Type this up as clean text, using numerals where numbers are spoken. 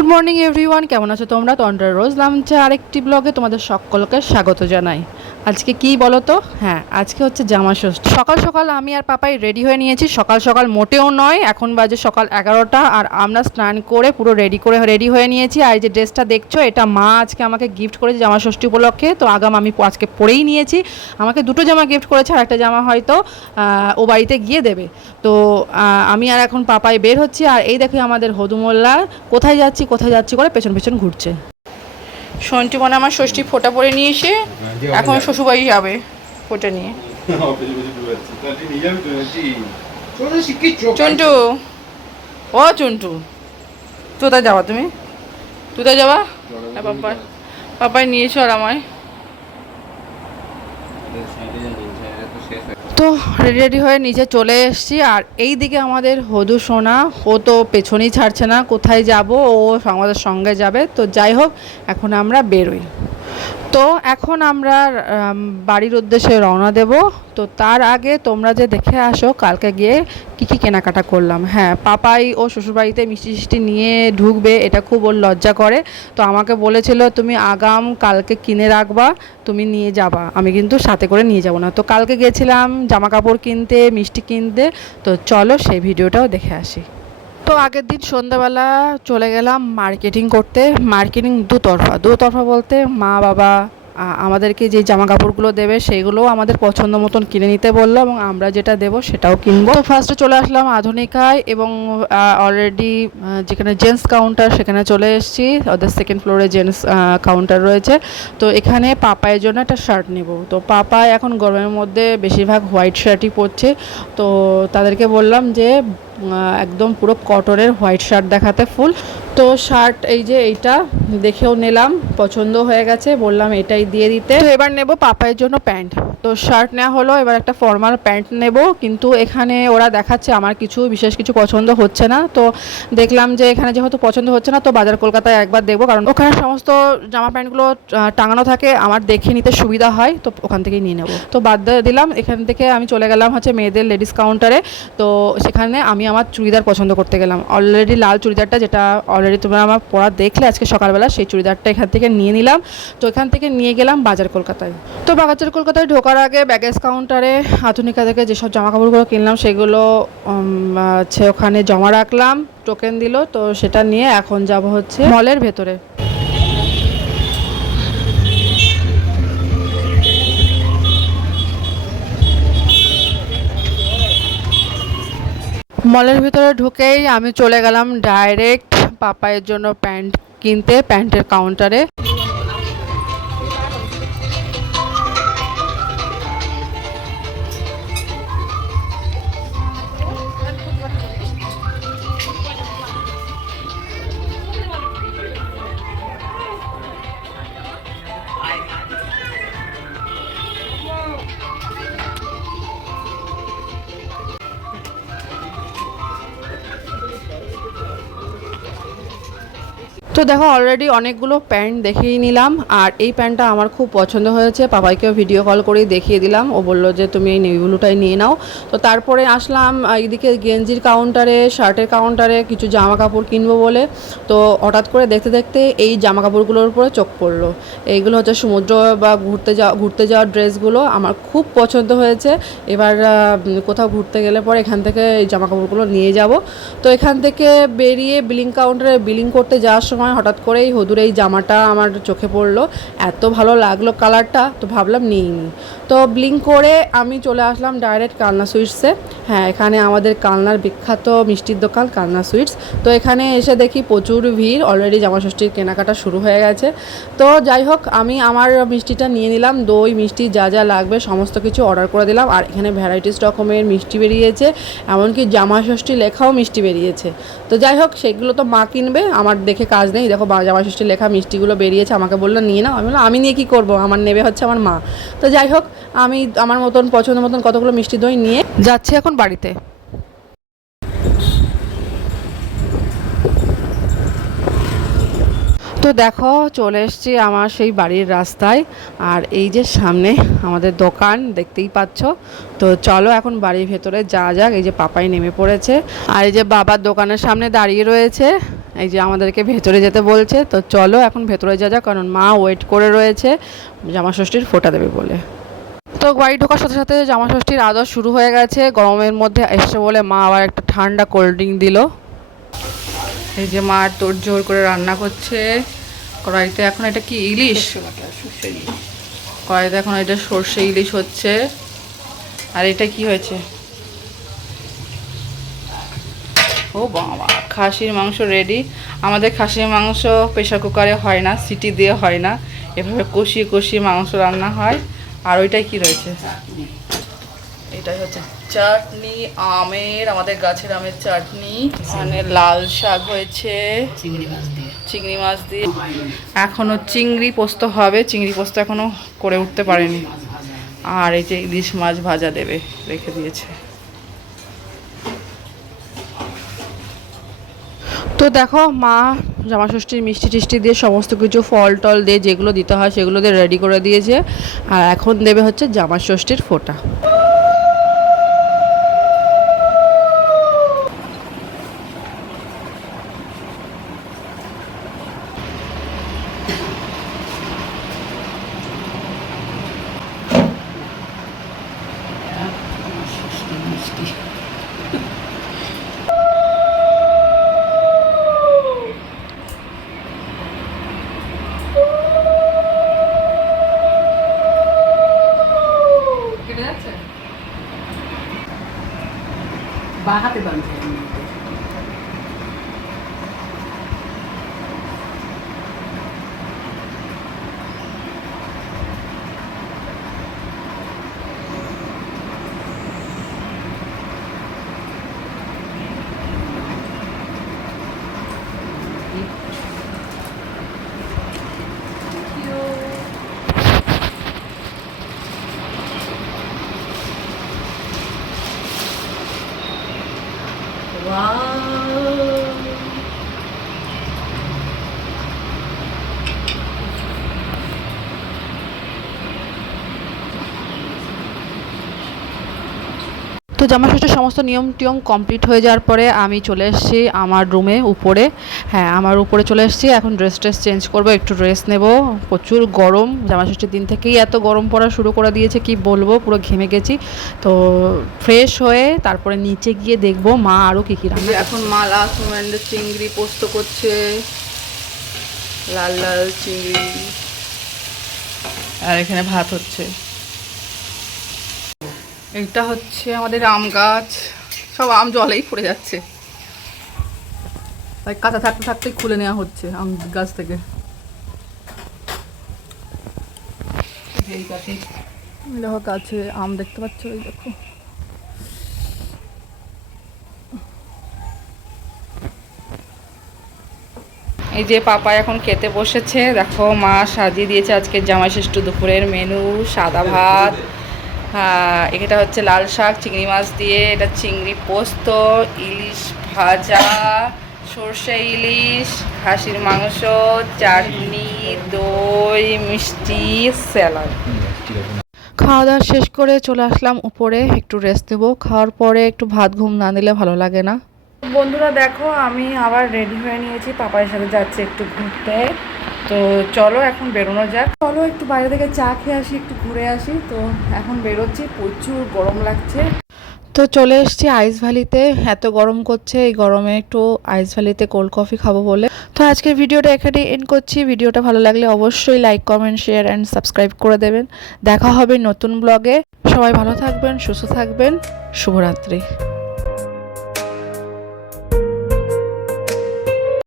Good morning everyone, কেমন আছো তোমরা? তন্দ্রা রোজ লাঞ্চে আরেকটি ব্লগে তোমাদের সকলকে স্বাগত জানাই। আজকে কি বলো তো? হ্যাঁ, আজকে হচ্ছে জামা ষষ্ঠী। সকাল সকাল আমি আর পাপাই রেডি হয়ে নিয়েছি। সকাল সকাল মোটেও নয়, এখন বাজে সকাল 11টা। আর আমরা স্নান করে পুরো রেডি হয়ে নিয়েছি। আর এই যে ড্রেসটা দেখছো, এটা মা আজকে আমাকে গিফট করেছে জামা ষষ্ঠী উপলক্ষে। তো আগাম আমি আজকে পরেই নিয়েছি। আমাকে দুটো জামা গিফট করেছে, আর একটা জামা হয়তো ও বাড়িতে গিয়ে দেবে। তো আমি আর এখন পাপাই বের হচ্ছি। আর এই দেখে আমাদের হদুমোল্লা কোথায় যাচ্ছি করে পেছন পেছন ঘুরছে। সন্টি মনে আমার ষষ্ঠী ফোঁটা পরে নিয়ে এসে এখন শ্বশুরবাড়ি যাবে ফোঁটা নিয়ে। চন্টু, ও চন্টু, কোথায় যাবা তুমি? কোথায় যাবা? পাপাই নিয়েছো আর আমায়। তো রেডি হয়ে নিচে চলে এসেছি। আর এই দিকে আমাদের হদু সোনা, ও তো পেছনেই ছাড়ছে না, কোথায় যাব, ও আমাদের সঙ্গে যাবে। তো যাই হোক, এখন আমরা বেরোই। তো এখন আমরা বাড়ির উদ্দেশ্যে রওনা দেব। তো তার আগে তোমরা যে দেখে আসো কালকে গিয়ে কী কী কেনাকাটা করলাম। হ্যাঁ, পাপাই ও শ্বশুরবাড়িতে মিষ্টি নিয়ে ঢুকবে, এটা খুব ওর লজ্জা করে। তো আমাকে বলেছিল তুমি আগাম কালকে কিনে রাখবা, তুমি নিয়ে যাবা, আমি কিন্তু সাথে করে নিয়ে যাব না। তো কালকে গেছিলাম জামা কাপড় কিনতে, মিষ্টি কিনতে। তো চলো সেই ভিডিওটাও দেখে আসি। তো আগের দিন সন্ধ্যাবেলা চলে গেলাম মার্কেটিং করতে। মার্কেটিং দুতরফা বলতে মা বাবা আমাদেরকে যে জামা কাপড়গুলো দেবে সেইগুলোও আমাদের পছন্দ মতন কিনে নিতে বললো, এবং আমরা যেটা দেবো সেটাও কিনবো। তো ফার্স্টে চলে আসলাম আধুনিকায়, এবং অলরেডি যেখানে জেন্টস কাউন্টার সেখানে চলে এসেছি। ওদের সেকেন্ড ফ্লোরে জেন্টস কাউন্টার রয়েছে। তো এখানে পাপায়ের জন্য একটা শার্ট নেব। তো পাপায় এখন গরমের মধ্যে বেশিরভাগ হোয়াইট শার্টই পরছে। তো তাদেরকে বললাম যে একদম পুরো কটনের হোয়াইট শার্ট দেখাতে ফুল। তো শার্ট এই যে এইটা দেখেও নিলাম, পছন্দ হয়ে গেছে, বললাম এটাই দিয়ে দিতে। তো এবার নেব পাপায়ের জন্য প্যান্ট। তো শার্ট নেওয়া হলো, এবার একটা ফর্মাল প্যান্ট নেব। কিন্তু এখানে ওরা দেখাচ্ছে, আমার বিশেষ কিছু পছন্দ হচ্ছে না। তো দেখলাম যে এখানে যেহেতু পছন্দ হচ্ছে না, তো বাজার কলকাতায় একবার দেখবো, কারণ ওখানে সমস্ত জামা প্যান্টগুলো টাঙানো থাকে, আমার দেখে নিতে সুবিধা হয়। তো ওখান থেকেই নিয়ে নেবো। তো বাদ দিলাম, এখান থেকে আমি চলে গেলাম হচ্ছে মেয়েদের লেডিস কাউন্টারে। তো সেখানে আমি আমার চুড়িদার পছন্দ করতে গেলাম। অলরেডি লাল চুড়িদারটা, যেটা অলরেডি তোমরা আমার পরা দেখলে আজকে সকালবেলা, সেই চুড়িদারটা এখান থেকে নিয়ে নিলাম। তো এখান থেকে নিয়ে গেলাম বাজার কলকাতায়। তো বাজার কলকাতায় ঢোকার আগে ব্যাগেজ কাউন্টারে আধুনিকা থেকে যেসব জামা কাপড়গুলো কিনলাম সেগুলো হচ্ছে ওখানে জমা রাখলাম, টোকেন দিল। তো সেটা নিয়ে এখন যাব হচ্ছে মলের ভেতরে। মলের ভিতরে ঢুকেই আমি চলে গেলাম ডাইরেক্ট পাপায়ের জন্য প্যান্ট কিনতে, প্যান্টের কাউন্টারে। তো দেখো অলরেডি অনেকগুলো প্যান্ট দেখিয়ে নিলাম। আর এই প্যান্টটা আমার খুব পছন্দ হয়েছে, পাপাইকেও ভিডিও কল করেই দেখিয়ে দিলাম। ও বললো যে তুমি এই নেভি ব্লুটাই নিয়ে নাও। তো তারপরে আসলাম এইদিকে গেঞ্জির কাউন্টারে, শার্টের কাউন্টারে কিছু জামা কাপড় কিনবো বলে। তো হঠাৎ করে দেখতে দেখতে এই জামা কাপড়গুলোর উপরে চোখ পড়লো। এইগুলো হচ্ছে সমুদ্র বা ঘুরতে যাওয়ার ড্রেসগুলো, আমার খুব পছন্দ হয়েছে। এবার কোথাও ঘুরতে গেলে পরে এখান থেকে এই জামা কাপড়গুলো নিয়ে যাব। তো এখান থেকে বেরিয়ে বিলিং কাউন্টারে বিলিং করতে যাওয়ার সময় হঠাৎ করেই হদুর এই জামাটা আমার চোখে পড়লো, এত ভালো লাগলো কালারটা। তো ভাবলাম নিই। তো বিলিং করে আমি চলে আসলাম ডাইরেক্ট কালনা সুইটসে। হ্যাঁ, এখানে আমাদের কালনার বিখ্যাত মিষ্টির দোকান কালনা সুইটস। তো এখানে এসে দেখি প্রচুর ভিড়, অলরেডি জামা ষষ্ঠীর কেনাকাটা শুরু হয়ে গেছে। তো যাই হোক, আমি আমার মিষ্টিটা নিয়ে নিলাম, দই মিষ্টি যা যা লাগবে সমস্ত কিছু অর্ডার করে দিলাম। আর এখানে ভ্যারাইটিস রকমের মিষ্টি বেরিয়েছে, এমনকি জামা ষষ্ঠী লেখাও মিষ্টি বেরিয়েছে। তো যাই হোক, সেগুলো তো মা কিনবে, আমার দেখে কাজ নেই। দেখো জামা ষষ্ঠী লেখা মিষ্টিগুলো বেরিয়েছে, আমাকে বললো নিয়ে নাও। আমি বললাম আমি নিয়ে কী করবো, আমার নেবে হচ্ছে আমার মা। তো যাই হোক, আমি আমার মতন পছন্দ মতন কতগুলো মিষ্টি দই নিয়ে যাচ্ছি এখন বাড়িতে। তো দেখো চলে এসেছি আমার সেই বাড়ির রাস্তায়। আর এই যে সামনে আমাদের দোকান দেখতেই পাচ্ছ। তো চলো এখন বাড়ির ভেতরে যাওয়া যাক। এই যে পাপাই নেমে পড়েছে, আর এই যে বাবার দোকানের সামনে দাঁড়িয়ে রয়েছে। এই যে আমাদেরকে ভেতরে যেতে বলছে, তো চলো এখন ভেতরে যা যাক, কারণ মা ওয়েট করে রয়েছে জামা ষষ্ঠীর ফোঁটা দেবে বলে। তো বাড়ি ঢোকার সাথে সাথে জামা ষষ্ঠীর আদর শুরু হয়ে গেছে, গরমের মধ্যে এসছে বলে মা আবার একটা ঠান্ডা কোল্ড ড্রিঙ্ক দিল। এই যে মা তোড় জোর করে রান্না করছে কড়াইতে। এখন এটা কি ইলিশ? কড়াইতে এখন এটা সর্ষে ইলিশ হচ্ছে। আর এটা কি হয়েছে? ও বাবা, খাসির মাংস রেডি। আমাদের খাসির মাংস প্রেশার কুকারে হয় না, সিটি দিয়ে হয় না, এভাবে কষিয়ে কষিয়ে মাংস রান্না হয়। আর ওইটাই কি রয়েছে? এটাই হচ্ছে চাটনি, আমের, আমাদের গাছের আমের চাটনি। এখানে লাল শাক হয়েছে চিংড়ি মাছ দিয়ে। এখনো চিংড়ি পোস্ত হবে, চিংড়ি পোস্ত এখনো করে উঠতে পারেনি। আর এই যে ইলিশ মাছ ভাজা দেবে, রেখে দিয়েছে। তো দেখো মা জামা ষষ্ঠীর মিষ্টি টিষ্টি দিয়ে সমস্ত কিছু ফল টল দিয়ে যেগুলো দিতে হয় সেগুলো দিয়ে রেডি করে দিয়েছে। আর এখন দেবে হচ্ছে জামা ষষ্ঠীর ফোঁটা। বাহাতে বাঁধে তো জামা ষষ্ঠীর সমস্ত নিয়ম টিয়ম কমপ্লিট হয়ে যাওয়ার পরে আমি চলে এসেছি আমার রুমে উপরে। হ্যাঁ, আমার উপরে চলে এসেছি। এখন ড্রেস চেঞ্জ করবো, একটু রেস্ট নেব। প্রচুর গরম, জামা ষষ্ঠীর দিন থেকেই এত গরম পড়া শুরু করে দিয়েছে কি বলবো, পুরো ঘেমে গেছি। তো ফ্রেশ হয়ে তারপরে নিচে গিয়ে দেখবো মা আরও কী কী রান্না। এখন মা লাস্ট মোমেন্টে চিংড়ি পোস্ত করছে, লাল লাল চিংড়ি। আর এখানে ভাত হচ্ছে। এটা হচ্ছে আমাদের আম গাছ, সব আম জলেই পড়ে যাচ্ছে, তাই কাঁচা থাকতে থাকতেই খুলে নেওয়া হচ্ছে আম গাছ থেকে। দেখো গাছে আম দেখতে পাচ্ছ, ওই দেখো। এই যে পাপা এখন খেতে বসেছে। দেখো মা সাজিয়ে দিয়েছে আজকে জামাই ষষ্ঠী দুপুরের মেনু। সাদা ভাত, এটা হচ্ছে লাল শাক চিংড়ি মাছ দিয়ে, এটা চিংড়ি পোস্ত, ইলিশ ভাজা, সর্ষে ইলিশ, খাসির মাংস, চাটনি, দই, মিষ্টি, স্যালাড। খাওয়া দাওয়া শেষ করে চলে আসলাম উপরে, একটু রেস্ট দেবো। খাওয়ার পরে একটু ভাত ঘুম না দিলে ভালো লাগে না। বন্ধুরা দেখো আমি আবার রেডি হয়ে নিয়েছি, পাপার সাথে যাচ্ছে একটু ঘুরতে। তো চলো এখন বেরোনো যাক। চলো একটু বাইরে থেকে চা খেয়ে আসি, একটু ঘুরে আসি। তো এখন বেরোচ্ছি, প্রচুর গরম লাগছে। তো চলে এসেছি আইস ভ্যালিতে। এত গরম করছে, এই গরমে একটু আইস ভ্যালিতে কোল্ড কফি খাবো বলে। তো আজকের ভিডিওটা এখানে এন্ড করছি। ভিডিওটা ভালো লাগলে অবশ্যই like comment share and subscribe করে দেবেন। দেখা হবে নতুন ব্লগে। সবাই ভালো থাকবেন, সুস্থ থাকবেন। শুভরাত্রি।